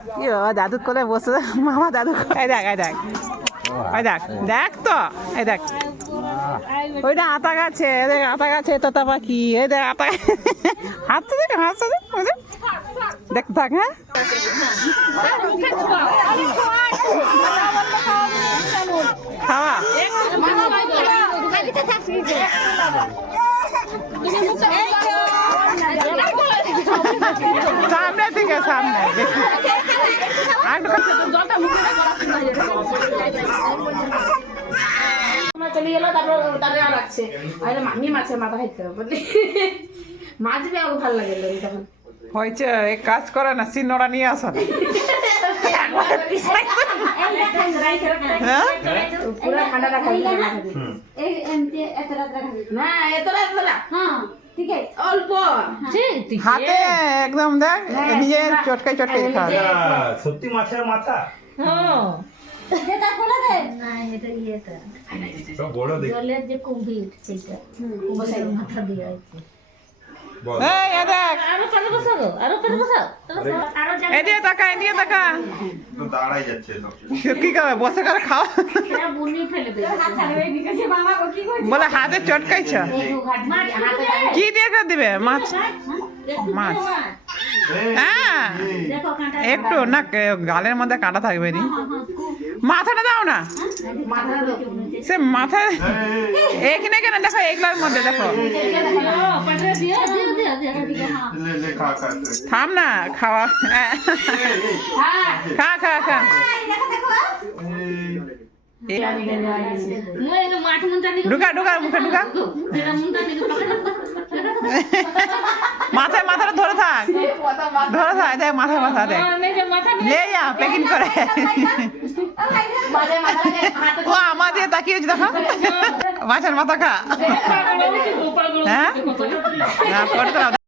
কি বাবা দাদু কোলে বসে মামা দাদু এই দেখ এই দেখ ওই দেখ দেখ তো এই দেখ ওইটা আতা গাছে দেখ আতা গাছে তোতা পাখি এই দেখ আতা হাতটা দেখ হাতটা দেখ দেখ থাক হ্যাঁ খাওয়া সামনে থেকে সামনে চলে গেল তারপর তাদের আর রাখছে মামি মাছের মাথা খাইতে হবে মাছ দিয়ে আমার ভালো লাগে তখন হয়েছে এক কাজ করে না সিনোরা নিয়ে আসো না পুরো ঠান্ডা রাখা না এত রাত না অল্প হাতে একদম দেখ নিজে চটকাই চটকাই খাওয়া সত্যি মাছের মাথা সব বড় দেখি জলের যে কুম্ভীর সেইটা মাথা দিয়ে আছে এই এ দেখ আরো পানি বসাও আরো পানি বসাও এদিকে তাকা এদিকে তাকা তো দাঁড়াই যাচ্ছে তো কি খাবে বসে করে খাও বুনি ফেলে দেবে বলে হাতে চটকাইছ কি দিয়ে করে দিবে মাছ মাছ হ্যাঁ একটু না গালের মধ্যে কাঁটা থাকবে নি মাথাটা দাও না সে মাথা এখানে কেন দেখো এগুলোর মধ্যে দেখো থাম না খাওয়া খা খা খা ঢুকা ঢুকা মুখে ঢুকা মাথায় মাথাটা ধরে থাক দেখ মাথায় মাথা দেখ লে যা প্যাকিং করে ও আমার দিয়ে তাকিয়েছি দেখো মাছের মাথা খা হ্যাঁ